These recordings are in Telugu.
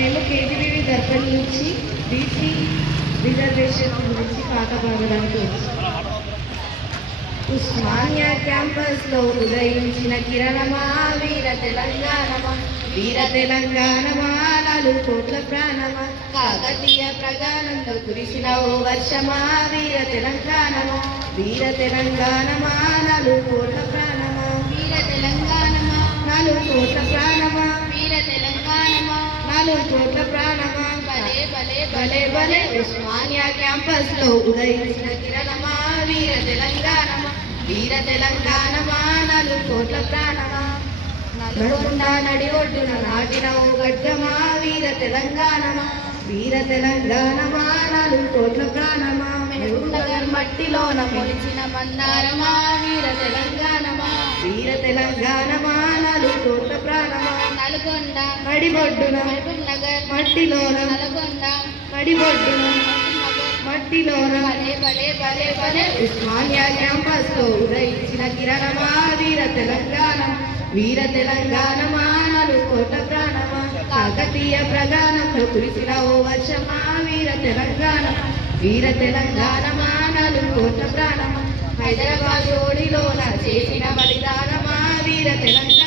మేము కేజీబీవీ దర్పణ నుంచి బీసీ రిజర్వేషన్ గురించి పాట పాడడానికి ఉస్మానియా క్యాంపస్లో ఉదయించిన కిరణమా వీర తెలంగాణమా వీర తెలంగాణమా నాలుగు కోట్ల ప్రాణమా కాకతీయ ప్రగానంలో కురిసిన ఓ వర్షమా వీర తెలంగాణమా వీర తెలంగాణమా నాలుగు కోట్ల ప్రాణమా వీర తెలంగాణమా నాలుగు కోట్ల ప్రాణమా. నాలుగు ప్రాణమా భలే భలే భలే భలే ఉస్మానియా క్యాంపస్లో ఉదయించిన కిరణమా వీర తెలంగాణమా వీర తెలంగాణమా నాలుగు కోట్ల ప్రాణమా నల్గొండ నడి ఒడ్డున నాటిన ఓ గడ్డమా వీర తెలంగాణమా వీర తెలంగాణమా నాలుగు కోట్ల ప్రాణమా మెహబూబ్నగర్ మట్టిలోన మొలిచిన మొలిచిన మందారమా వీర తెలంగాణమా వీర తెలంగాణమా నాలుగు కోట్ల ప్రాణమా? నల్గొండ నడిబొడ్డున మహబూబ్ నగర్ మట్టిలోన నల్గొండ నగర్. మట్టిలోన భలే భలే భలే భలే. ఉస్మానియా క్యాంపస్లో ఉదయించిన కిరణమా వీర తెలంగాణ వీర తెలంగాణమా నాలుగు కోట్ల ప్రాణమా కాకతీయ ప్రగానంలో కురిసిన ఓ వర్షమా వీర తెలంగాణ వీర తెలంగాణమా నాలుగు కోట్ల ప్రాణమా. హైదరాబాద్ ఓడిలోన చేసిన బలిదానమా వీర తెలంగాణమా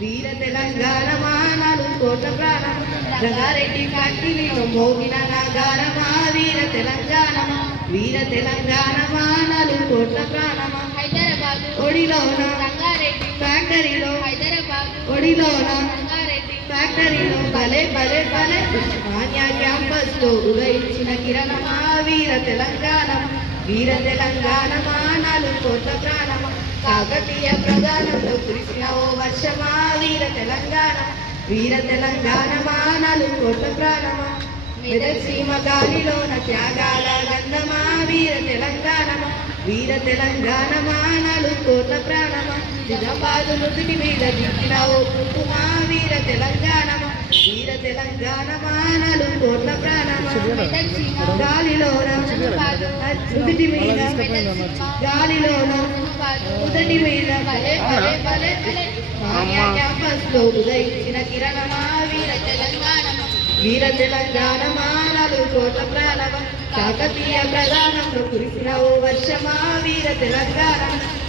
వీర తెలంగాణమా నాలుగు కోట్ల ప్రాణమా రంగారెడ్డి కట్టిలో మోగిన నగారమా వీర తెలంగాణమా వీర తెలంగాణమా నాలుగు కోట్ల ప్రాణమా హైదరాబాద్. ఒడిలోన రంగారెడ్డి. ఫ్యాక్టరీలో హైదరాబాద్. ఒడిలోన రంగారెడ్డి. ఫ్యాక్టరీలో భలే భలే భలే ఉస్మానియా క్యాంపస్లో ఉదయించిన కిరణమా వీర తెలంగాణ. వీర తెలంగాణమా నాలుగు కోట్ల ప్రాణమా కాకతీయ ప్రధానంలో కురిసిన ఓ వర్షమా? వీర తెలంగాణ వీర తెలంగాణ నాలుగు కోట్ల ప్రాణమా? మెదక్ సీమ గాలిలోన త్యాగాల గంధమా? వీర తెలంగాణమా? వీర తెలంగాణ నాలుగు కోట్ల ప్రాణమా? నిజామాబాదు నుదుటి మీద దిక్కిన ఓ కుంకుమా వీర తెలంగాణమా? వీర తెలంగాణమా నాలుగు కోట్ల గాలిలోన నుదుటి మీద గాలిలోన నుదుటి మీద క్యాంపస్లో ఉదయించిన కిరణమా వీర తెలంగాణమా. వీర తెలంగాణమా నాలుగు కోట్ల ప్రాణమా. కాకతీయ ప్రధానంలో కురిసిన ఓ వర్షమా వీర తెలంగాణ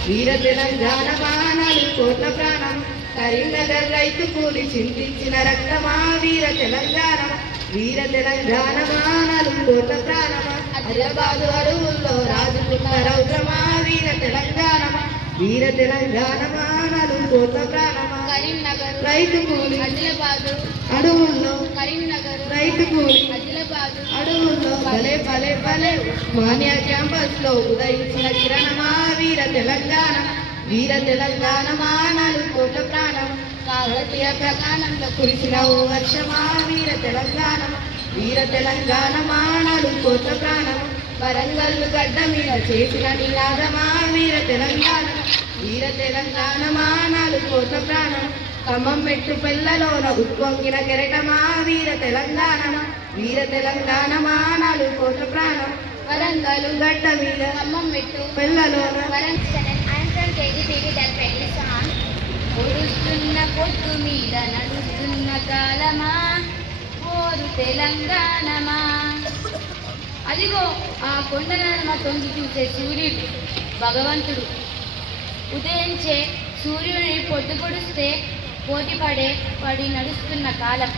వీర తెలంగాణమా నాలుగు కోట్ల ప్రాణం కరీంనగర్ రైతు కూలి చింతించిన రక్తమా వీర తెలంగాణ వీర తెలంగాణమా నాలుగు కోట్ల ప్రాణమా? హైదరాబాదు అడవుల్లో రాజుకున్న రౌద్రమా వీర తెలంగాణమా? వీర తెలంగాణమా నాలుగు కోట్ల ప్రాణమా? కరీంనగర్ రైతు కూలి ఆదిలాబాద్ అడవుల్లో కరీంనగర్ రైతు కూలి ఆదిలాబాద్ అడవుల్లో భలే భలే భలే మాన్యా క్యాంపస్లో ఉదయించిన కిరణమా? వీర తెలంగాణ వీర తెలంగాణ మానాలు కోట్ల ప్రాణం. కాకతీయ ప్రకాణంలో కురిసిన ఓ వర్షమా వీర తెలంగాణ. వీర తెలంగాణ మానాలు కోట్ల ప్రాణం. వరంగల్ గడ్డ మీద చేసిన నినాదమా వీర తెలంగాణ. వీర తెలంగాణ మానాలు కోట్ల ప్రాణం. ఖమ్మం మెట్టు పిల్లలోన ఉప్పొంగిన కెరటమా వీర తెలంగాణ. వీర తెలంగాణ మానాలు కోట్ల ప్రాణం. వరంగల్ గడ్డ మీద ఖమ్మం మెట్టు పిల్లలోన వరంగల్ ఐఎమ్ కేజీటీవీ దర్పెల్లి సాంగ్ పొడుస్తున్న పొద్దు మీద నడుస్తున్న కాలమా? ఓరు తెలంగాణమా? అదిగో ఆ కొండనమ తొంగి చూసే సూర్యుడు భగవంతుడు. ఉదయించే సూర్యుని పొద్దు పొడిస్తే పోటీ పడే పడి నడుస్తున్న కాలం.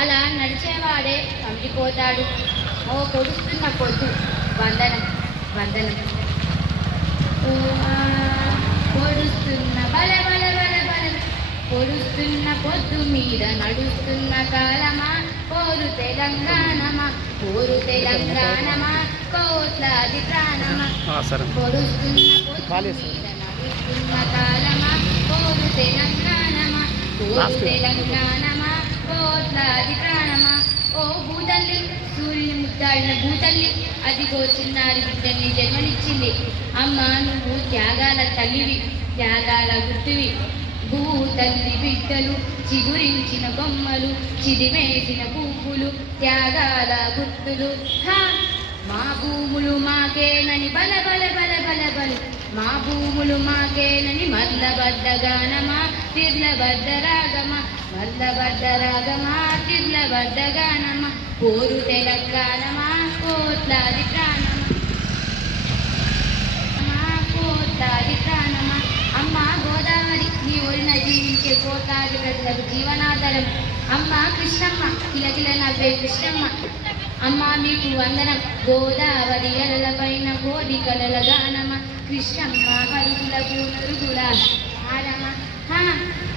అలా నడిచేవాడే పంపిపోతాడు ఓ పొడుస్తున్న పొద్దు వందనం వందనం. ఓ పొడుస్తున్న బల బల బల బల పొడుస్తున్న పొద్దు మీద నడుస్తున్న కాలమా? పోరు తెలంగాణమా? పోరు తెలంగాణమా? కోట్లాది ప్రాణమా? సరే. పొడుస్తున్న పొద్దు మీద నడుస్తున్న కాలమా? పోరు తెలంగాణమా? పోరు తెలంగాణమా? కోట్లాది ప్రాణమా? ఓ భూతల్లి సూర్యుని ముద్దాడిన భూతల్లి అదిగో చిన్నారి బిడ్డని జన్మనిచ్చింది. అమ్మ నువ్వు త్యాగాల తల్లివి త్యాగాల గుర్తువి భూతల్లి బిడ్డలు చిగురించిన బొమ్మలు చిదిమేసిన పువ్వులు త్యాగాల గుర్తులు. మా భూములు మాకేనని బల బల బల బల బలు. మా భూములు మాకేనని మల్లబడ్డ గానమా తిర్లబడ్డ రాగమా మల్లబడ్డ రాగమా తిర్ల గానమా. పోరు తెలంగాణమా కోట్లాది ప్రాణమా అమ్మా కోట్లాది ప్రాణమా అమ్మ గోదావరి నీ ఒడిన జీవించే కోట్లాది ప్రజలకు జీవనాధారం. అమ్మ కృష్ణమ్మ కిలకిల నవ్వే కృష్ణమ్మ. అమ్మ మీకు వందనం. గోదావరి ఎలల పైన కోడి కలల గానమ్మ. కృష్ణమ్మ పరుగులకు నురుగుల ఆడమ్మ.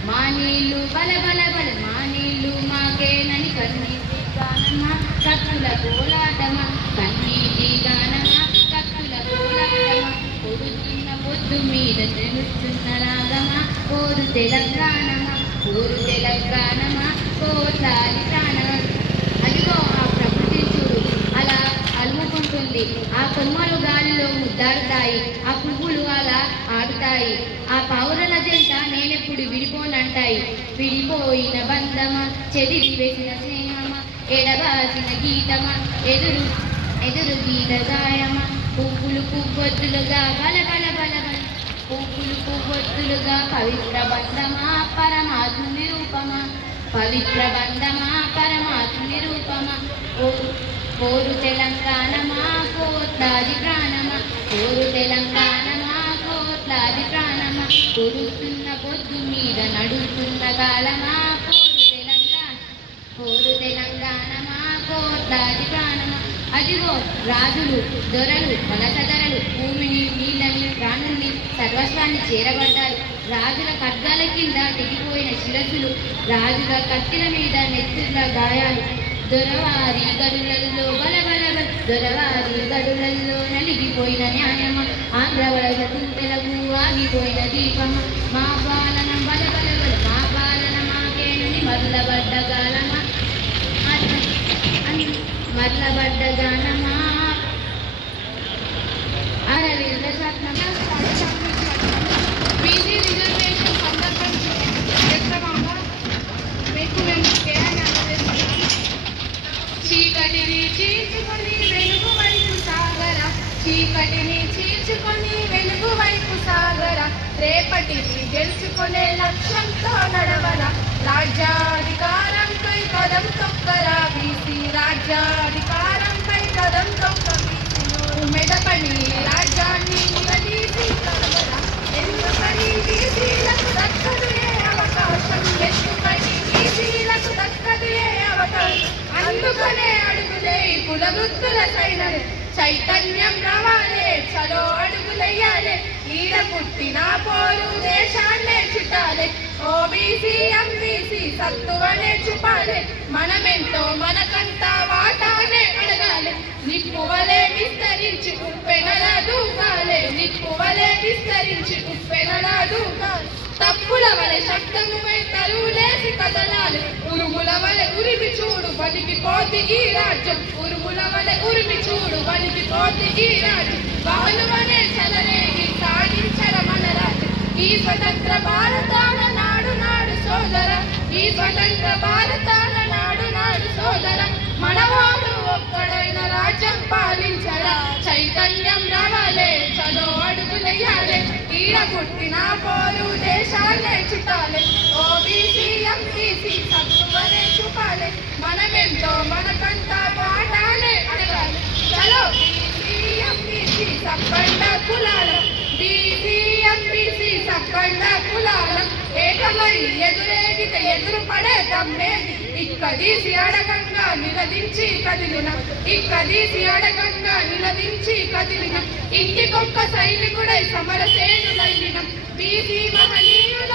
మా నీళ్ళు బల బల బల మా నీళ్ళు మాకేనని కన్నీటి గానమ్మ. కత్తుల కోలాటమ కన్నీటి గానమ్మ. కత్తుల కోలాటమ పొడుతున్న పొద్దు మీద తెలుస్తున్న రాగమా కోరు తెలంగాణమ కోరు తెలంగాణమ కోట్లాది ప్రాణమ అదిగో ఆ ప్రకృతి చూడు అలా అలుముకుంటుంది ఆ కొమ్మలు గాలిలో ముద్దాడుతాయి ఆ పువ్వులు అలా ఆడుతాయి. ఆ పావురల జంట నేనెప్పుడు విడిపోనంటాయి. విడిపోయిన బంధమ చెదిరి వేసిన స్నేహమ ఎడబాసిన గీతమ ఎదురు ఎదురు గీత గాయమ. పువ్వులు పువ్వొత్తులుగా బలబల పొత్తులుగా పవిత్ర బంధమా పరమాత్ముని రూపమా. పవిత్ర బంధమా పరమాత్ముని రూపమా. ఓ- కోరు తెలంగాణమా కోట్లాది ప్రాణమా. కోరు తెలంగాణమా కోట్లాది ప్రాణమా. కొడుతున్న పొద్దు మీద నడుస్తున్న కాలమా. కోరు తెలంగాణ కోరు తెలంగాణమా కోట్లాది ప్రాణమా. అదిగో రాజులు దొరలు వలసధరలు భూమిని నీళ్ళని ప్రాణుల్ని సర్వస్వాన్ని చేరబడ్డారు రాజుల ఖడ్గాల కింద తెగిపోయిన శిరస్సులు రాజుల కత్తిల మీద నెత్తుల గాయాలు. దొరవారి గడులలో బలబలబ దొరవారి గడులలో నలిగిపోయిన న్యాయమ ఆంధ్ర వలస తుంపెలకు ఆగిపోయిన దీపమ. మా పాలన బల మా పాలన మాకేనని మరలబడ్డ కాలమా మరలబడ్డ గానమా అరవింద సత్నమ బీసీ రిజర్వేషన్ సందర్భం మీకు మేము చీకటిని చీల్చుకొని వెలుగు వైపు సాగర. చీకటిని చీల్చుకొని వెలుగు వైపు సాగర. రేపటిని గెలుచుకునే లక్ష్యంతో నడవల రాజ్యాధికారంపై కదం తొక్కరా బీసీ రాజ్యాధికారంపై కదం తొక్క బీసీలు మెదపని రాజ్యాన్ని నిలదీసి కలవరా. ఎందుకని బీసీలకు దక్కదు ఏ అవకాశం? ఎందుకని బీసీలకు దక్కదు ఏ అవకాశం? అందుకనే అడుగులే కుల వృత్తుల సైనలే చైతన్యం రావాలే చలో అడుగులయ్యాలే. ఈడ పుట్టిన పోరు దేశాన్నే చుట్టాలే. ఓబీసీ సత్తువనే చూపాలి మనమెంతో మనకంతా వాటానే అడగాలి. నిప్పువలే విస్తరించి ఉప్పెనలా దూకాలే. నిప్పువలే విస్తరించి ఉప్పెనలా దూకాలి. తప్పుల వలె శబ్దముపై తరువులేసి కదలాలి. ఉరుముల వలె ఉరిమి చూడు బలికి పోతి ఈ రాజ్యం. ఉరుముల వలె ఉరిమి చూడు బలికి పోతి ఈ రాజ్యం. బాలువనే చలరేగి సాగించర మన రాజ్యం. ఈ స్వతంత్ర భారతం ఈ స్వతంత్ర భారతాన నాడు నాడు సోదర మనవాడు ఒక్కడైన రాజ్యం పాలించరా చైతన్యం రావాలే చలో అడుగులయ్యాలే ఈడ పుట్టిన పోరు దేశాలే చుట్టాలే. ఓబీసీ ఎంపీసీ తక్కువనే చూపాలే మనమెంతో మనకంతా పాఠాలే అడగాలి. చలో బీసీ ఎంపీసీ సబ్బండ కులాల. బీసీ ఎంపీసీ సబ్బండ కులాల. ఏకమై ఎదురే ఎదురుపడే తమ్మేది ఇక్కదీసి అడగంగా నిలదించి కదిలిన. ఇక్కదీసి అడగంగా నిలదించి కదిలిన. ఇంటికొక్క సైనికుడై సమరసేనులైన. బీసీ మహనీయుల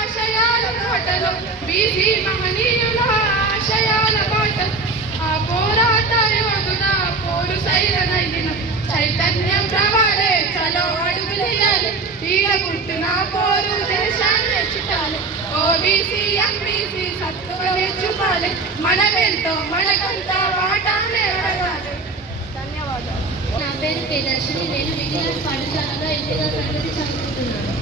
ఆశయాల బాటలో. బీసీ మహనీయుల ఆశయాల బాటలో. ఆ పోరాట యోగున పోరు శైలనైన చైతన్యం రావాలే చలో అడుగులేయాలి ఈడ గుర్తున పోరు ఓబీసీ ఎంబీసీ సత్తువలే చూపాలి మనమెంతో మనకంతా వాటానే అడగాలి ధన్యవాదాలు. నా పేరు ప్రియదర్శిని నేను విజిలెన్స్ పాఠశాలలో ఎంపీగా సంగతి చదువుతున్నాను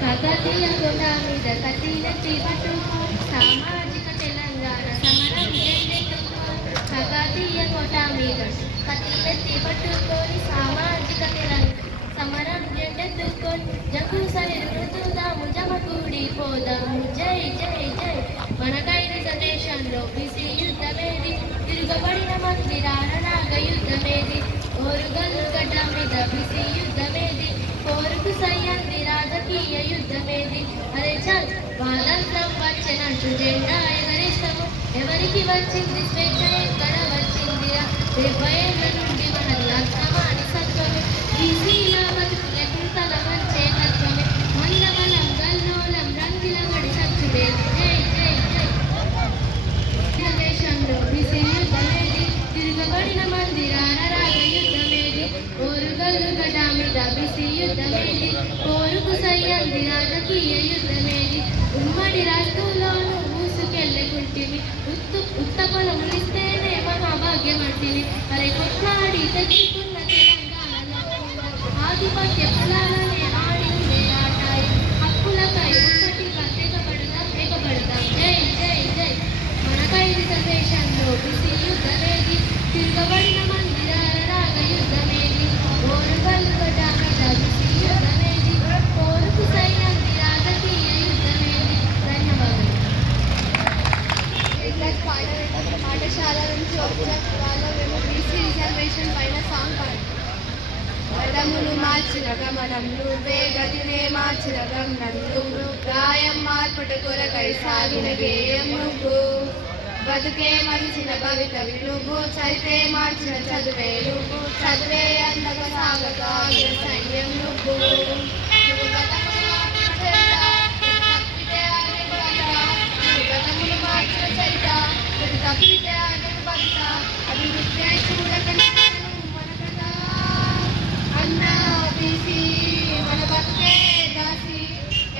కాకతీయ కొండ మీద కతీల చేపట్టుకో సామాజిక తెలంగాణ సమరం జెండెత్తుకో కాకతీయ కోట మీద కతీల చేపట్టుకొని సామాజిక తెలంగాణ జగ్గు సరిదాము జమ కూడి జై జై జై మనకైన దేశంలో బీసీ చేయండి రాననాగ యుద్ధమేది ఓరుగల్లు గడ్డ మీద బిసి యుద్ధమేది పోరుకు సయ్యంది రాజకీయ యుద్ధమేది అరే చల్ స్వాతంత్రం వచ్చేనంటూ జెండా ఎగరేస్తాము ఎవరికి వచ్చింది స్వేచ్ఛ ఎక్కడ వచ్చిందిరా డెబ్బై ఏళ్ళ నుండి మనది అర్థమాని సత్వమే బీసీల ರಂಗಿ ರಾಜಕೀಯ ಯುದ್ಧವೇದಿ ಉಮ್ಮಡಿ ರಾಷ್ಟ್ರವನ್ನು ಮೂಸುಕೆಲ್ಲೆ ಕುಂಟಿವಿ ಉತ್ತು ಉತ್ತಪಲ ಉಳಿಸ್ತೇನೆ ಮಹಾಭಾಗ್ಯ ಮಾಡ್ತೀನಿ. ಅರೆ ಕೊಟ್ಟಾಡಿ ತೆಗೆದುಕೊಂಡ ತೆಲಂಗಾಣ ಆಧಿಪತ್ಯ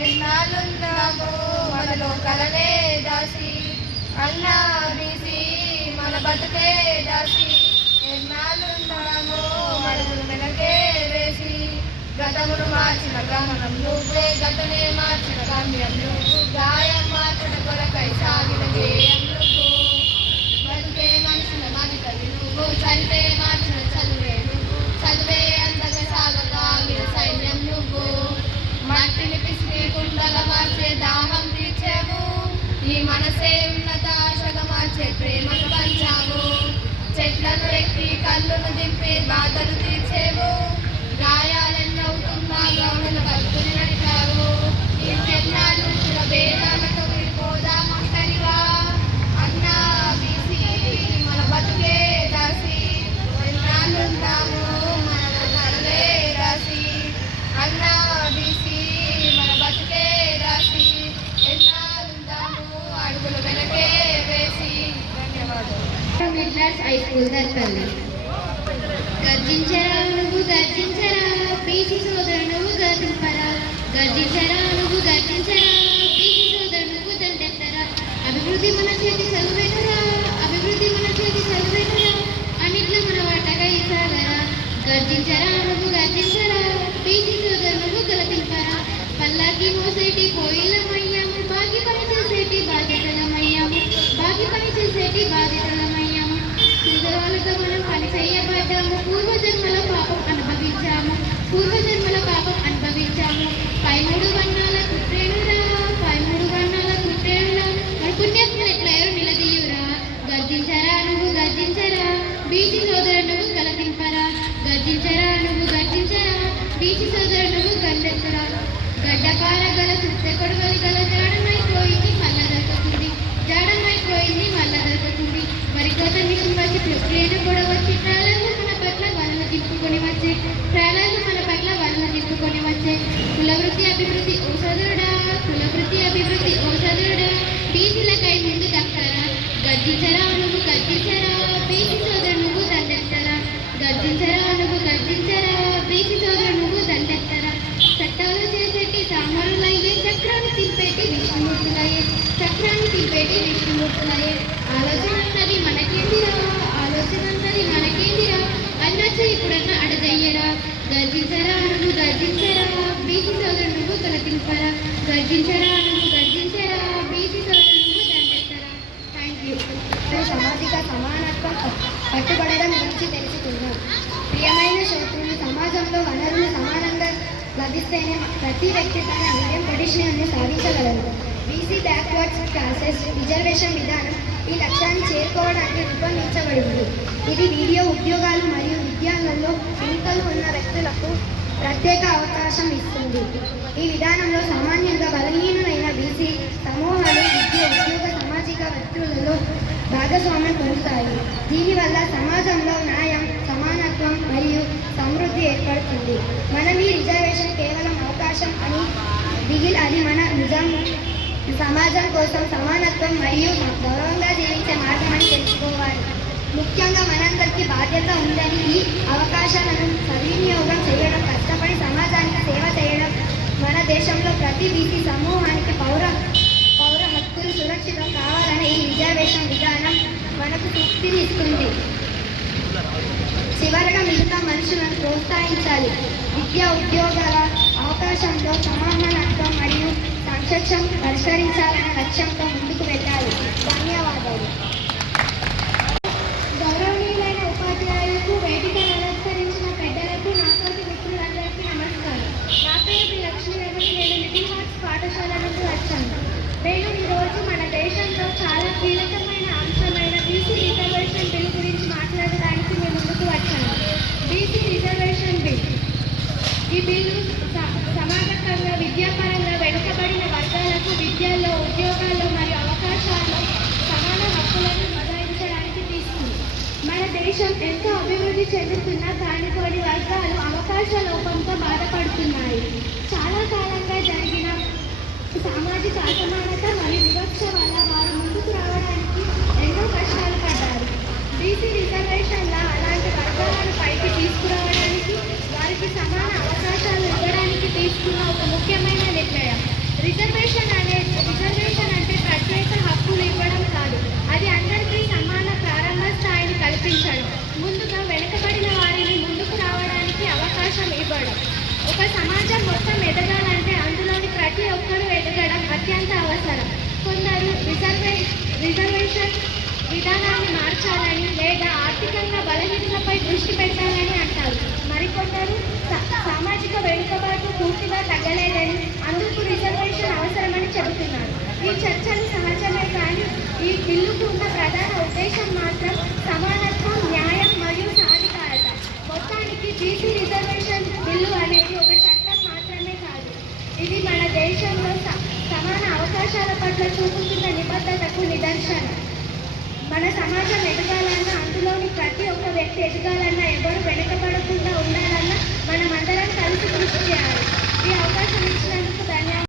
ఎన్నాళ్ళున్నామో మనలో కలనే దాసి అన్నా బీసి మన బతుకే దాసి ఎన్నాళ్ళున్నామో మనము వెనకే వేసి గతమును మార్చిన గమనం నువ్వే గతనే మార్చిన గమ్యం నువ్వు గాయం మార్చిన కొరకై సాగిన ధన్యవాదాలు హై స్కూల్ దర్పల్లి గర్జించరా నువ్వు గర్జించరా పీచి సోదరు నువ్వు గర్జింపరా. గర్జించరా నువ్వు గర్జించరా పీచి సోదరు నువ్వు దండెత్తరా. అభివృద్ధి మన చేతి చదువుతారా అభివృద్ధి మన చేతి చదువేనురా. అన్నిట్లో మన వాటగా ఇసాగరా గర్జించరా నువ్వు గర్జించరా పీచి సోదరు నువ్వు గలతింపరా. పల్లాకి మోసేటి కోయిలమయ్యాము బాకి పని చేసేటి బాధ్యతలమయ్యాము. బాకి పని చేసేటి బాధ్యతలమయ్యాము. సుధరాలతో మనం పని చేయబడ్డాము పూర్వజన్మల పాపం అనుభవించాము. పూర్వజన్మల పాపం అనుభవించాము. పై మూడు వర్ణాల కుట్రేణురా పెట్టి తిప్పేటి ఆలోచన అన్నది మనకేందిరా? ఆలోచన అన్నది మనకేందిరా? అన్నచ్చు ఇప్పుడన్నా అడగయ్యరా? గర్జించరా నువ్వు గర్జించరా? బీసీ సోదరు నువ్వు కలతింపరా గర్జించరా నువ్వు గర్జించరా? బీసీ సోదరు నువ్వు దండెత్తరా? థ్యాంక్ యూ సామాజిక సమానత్వం పట్టుబడడం గురించి తెలుసుకుందాం. ప్రియమైన శ్రోతలు సమాజంలో వనరులు సమానంగా లభిస్తేనే ప్రతి వ్యక్తి తన విజయం పొజిషన్ని సాధించగలరు బీసీ బ్యాక్వర్డ్స్ క్లాసెస్ రిజర్వేషన్ విధానం ఈ లక్ష్యాన్ని చేరుకోవడానికి రూపొందించబడింది. ఇది వీడియో ఉద్యోగాలు మరియు విద్యాలలో ఎన్నికలు ఉన్న వ్యక్తులకు ప్రత్యేక అవకాశం ఇస్తుంది. ఈ విధానంలో సామాన్యంగా బలహీనులైన బీసీ సమూహాలు విద్య ఉద్యోగ సామాజిక వ్యక్తులలో భాగస్వామ్యం పొందుతాయి. దీనివల్ల సమాజంలో న్యాయం సమానత్వం మరియు సమృద్ధి ఏర్పడుతుంది. మనం ఈ రిజర్వేషన్ కేవలం అవకాశం అని దిగిల్ అది మన నిజాం సమాజం కోసం సమానత్వం మరియు గౌరవంగా జీవించే మార్గమని తెలుసుకోవాలి. ముఖ్యంగా మనందరికీ బాధ్యత ఉందని ఈ అవకాశాలను సద్వినియోగం చేయడం కష్టపడి సమాజానికి సేవ చేయడం మన దేశంలో ప్రతి బీసీ సమూహానికి పౌర పౌర హక్కులు సురక్షితం కావాలనే ఈ రిజర్వేషన్ విధానం మనకు తృప్తిని ఇస్తుంది. చివరగా మిగతా మనుషులను ప్రోత్సహించాలి. విద్యా ఉద్యోగాల అవకాశంలో సమాన సంక్షేమం పరిష్కరించాలనే లక్ష్యంతో ముందుకు వెళ్ళాలి ధన్యవాదాలు గౌరవనీయులైన ఉపాధ్యాయులకు వేదికను అలంకరించిన పెద్దలకు నాతోటి మిత్రులందరికీ నమస్కారం నా పేరు శ్రీ లక్ష్మీ రమణి నేను లిటిల్ హార్ట్స్ పాఠశాల నుంచి వచ్చాను నేను ఈరోజు మన దేశంలో చాలా కీలకమైన అంశమైన బీసీ రిజర్వేషన్ బిల్ గురించి మాట్లాడడానికి మేము ముందుకు వచ్చాను బీసీ రిజర్వేషన్ బిల్ ఈ బిల్లు స- సమాజపరంగా విద్యాపరంగా వెనుకబడిన వర్గాలకు విద్యలో ఉద్యోగాల్లో మరియు అవకాశాల్లో సమాన హక్కులను బదాయించడానికి తీసుకుంది మన దేశం ఎంతో అభివృద్ధి చెందుతున్నా కానీ కొన్ని వర్గాలు అవకాశ లోపంతో బాధపడుతున్నాయి. చాలా కాలంగా జరిగిన సామాజిక అసమానత మరియు వివక్ష వల్ల వారు ముందుకు రావడానికి ఎన్నో కష్టాలు పడ్డారు. బీసీ రిజర్వేషన్ల అలాంటి వర్గాలను పైకి తీసుకురావడానికి వారికి సమాన అవకాశాలు ఇవ్వడానికి తీసుకున్న ఒక ముఖ్యమైన నిర్ణయం. రిజర్వేషన్ అనేది రిజర్వేషన్ అంటే ప్రత్యేక హక్కులు ఇవ్వడం కాదు అది అందరికీ సమాన ప్రారంభ స్థాయిని కల్పించడం ముందుగా వెనుకబడిన వారిని ముందుకు రావడానికి అవకాశం ఇవ్వడం ఒక సమాజం మొత్తం ఎదగాలంటే అందులోని ప్రతి ఒక్కరూ ఎదగడం అత్యంత అవసరం. కొందరు రిజర్వే రిజర్వేషన్ విధానాన్ని మార్చాలని లేదా ఆర్థికంగా బలహీనతపై దృష్టి పెట్టాలని అంటారు. మరికొందరు సామాజిక వెనుకబాటు పూర్తిగా తగ్గలేదని అందుకు రిజర్వేషన్ అవసరమని చెబుతున్నారు. ఈ చర్చలు సహజమే కానీ ఈ బిల్లుకు ఉన్న ప్రధాన ఉద్దేశం మాత్రం సమానత్వం న్యాయం మరియు సాధికారత. మొత్తానికి బీసీ రిజర్వేషన్ బిల్లు అనేది ఒక చట్టం మాత్రమే కాదు ఇది మన దేశంలో స- సమాన అంశాల పట్ల చూపుతున్న నిబద్ధతకు నిదర్శనం మన సమాజం ఎదగాలన్నా అందులోని ప్రతి ఒక్క వ్యక్తి ఎదగాలన్నా ఎవరు వెనుకబడకుండా ఉండాలన్నా మనం అందరం కలిసి కృషి చేయాలి ఈ అవకాశం ఇచ్చినందుకు ధన్యవాదాలు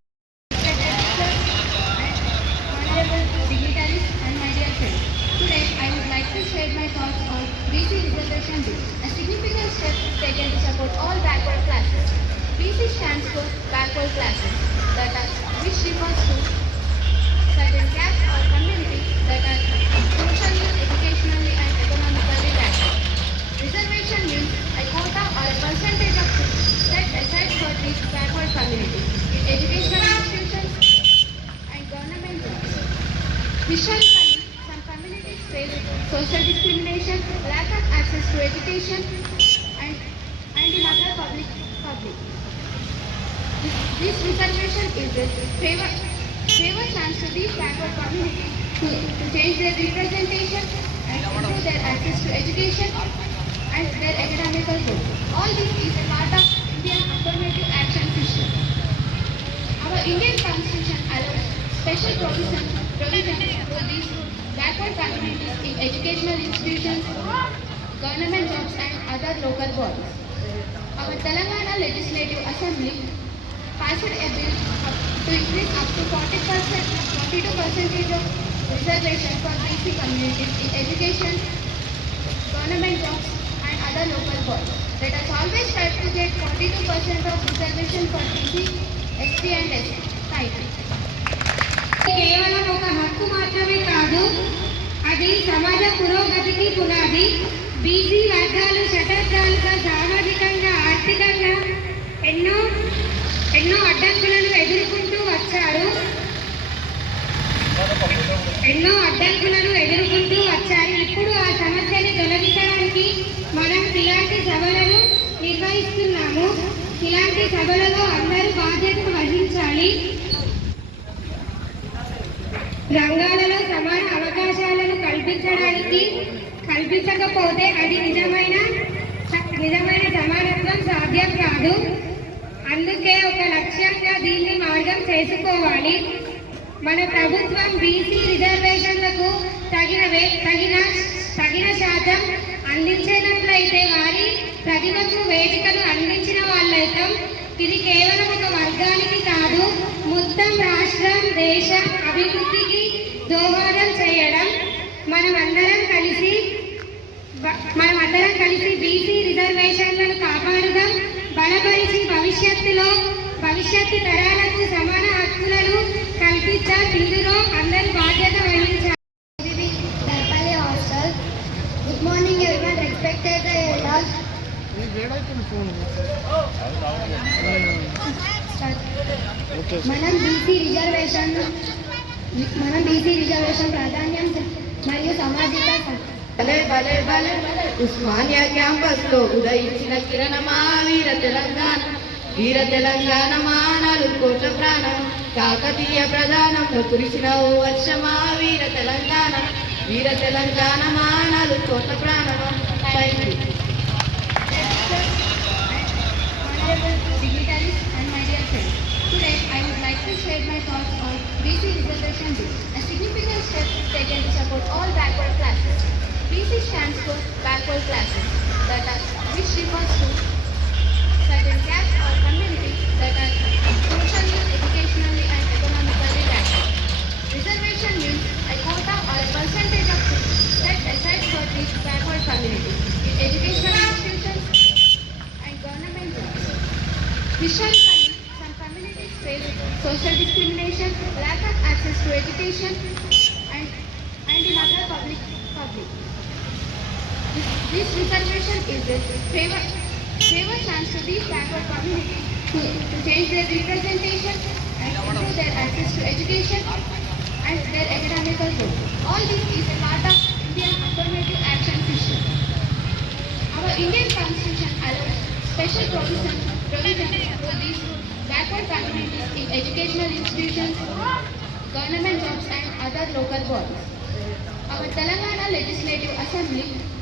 A significant step taken to support all backward classes. BC stands for backward classes, that are, which refers to castes or communities that educationally and economically. Reservation means a quota or a percentage of set aside for these backward communities in educational institutions and government jobs. Some communities face social discrimination, lack of access to education, and, and in public. This, reservation is a favor, favor chance to these backward communities to, change their representation and improve their access to education and their academical goals. All this is a part of Indian affirmative action system. Our Indian constitution allows special provision, provision for these backward communities in educational institutions, government jobs and other local bodies. Our Telangana Legislative Assembly should a bill to increase up to 40 percent, 42 percentage of reservation for BC communities in education, government jobs and other local bodies. Let us always try to get 42 percent of reservation for BC, ST and SC. Thank you. కేవలం ఒక హక్కు మాత్రమే కాదు అది సమాజ పురోగతికి పునాది బీసీ వర్గాలు శతాబ్దాలుగా సాగ ఆర్థికంగా ఎన్నో ఎన్నో అడ్డంకులను ఎదుర్కొంటూ వచ్చారు. ఎన్నో అడ్డంకులను ఎదుర్కొంటూ వచ్చారు. ఇప్పుడు ఆ సమస్యని తొలగించడానికి మనం ఇలాంటి సభలను నిర్వహిస్తున్నాము. ఇలాంటి సభలలో అందరూ బాధ్యతను వహించాలి. రంగాలలో సమాన అవకాశాలను కల్పించడానికి కల్పించకపోతే అది నిజమైన నిజమైన సమానత్వం సాధ్యం కాదు. అందుకే ఒక లక్ష్యంగా దీన్ని మార్గం చేసుకోవాలి. మన ప్రభుత్వం బీసీ రిజర్వేషన్లకు తగిన వే- తగిన తగిన శాతం అందించినట్లయితే వారి ప్రతిభకు వేదికను అందించిన వాళ్ళైతే. ఇది కేవలం ఒక వర్గానికి కాదు మొత్తం రాష్ట్రం దేశం అభివృద్ధికి దోహదం చేయడం. మనమందరం కలిసి మనమందరం కలిసి బీసీ రిజర్వేషన్లను కాపాడుదాం. బలపరిచి భవిష్యత్తులో భవిష్యత్తు తరాలకు సమాన హక్కులను కల్పిద్దాం. ఇందులో అందరి బాధ్యత వహించాలి. Hostel. Good morning everyone. Respected elders మనం బీసీ రిజర్వేషన్ మనం బీసీ రిజర్వేషన్ ప్రాధాన్యం మరియు సామాజిక భలే భలే భలే ఉస్మానియా క్యాంపస్లో ఉదయించిన కిరణమా వీర తెలంగాణ వీర తెలంగాణ మానాలు కోట్ల ప్రాణం కాకతీయ ప్రధానంలో కురిసిన ఓ వర్షమా వీర తెలంగాణ వీర తెలంగాణ మానాలు కోట్ల ప్రాణం thank you dignitaries and my dear friends, today I would like to share my thoughts on BC Reservation Bill, a significant step taken to support all backward classes. BC stands for backward classes, that are, which refers to certain castes or communities that are socially, educationally and economically backward. Reservation means a quota or a percentage of seats set aside for these backward communities in educational institutions and government jobs. Historically, some communities face social discrimination, lack of access to education, and, and in other public public. This, this reservation is a favor, favor chance to these backward communities to, to change their representation and improve their access to education and their academical growth. All this is a part of Indian affirmative action system. Our Indian constitution allows special provision, provision for these backward communities in educational institutions, government jobs and other local bodies. Our Telangana Legislative Assembly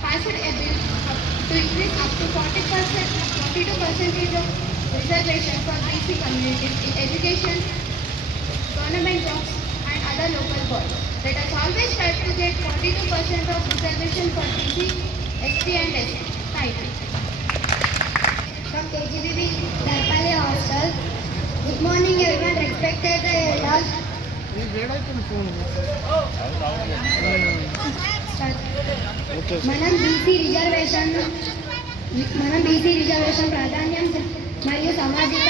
passed a bill to increase up to 40 percent, 42 percentage of reservation for BC communities in education, government jobs and other local bodies. Let us always try to get 42 percent of reservation for BC, ST and SC. Thank you. from KGBB Darpalli Hostel. Good morning everyone, respected elders. Oh. మనం బీసీ రిజర్వేషన్ మనం బీసీ రిజర్వేషన్ ప్రాధాన్యం మరియు సామాజిక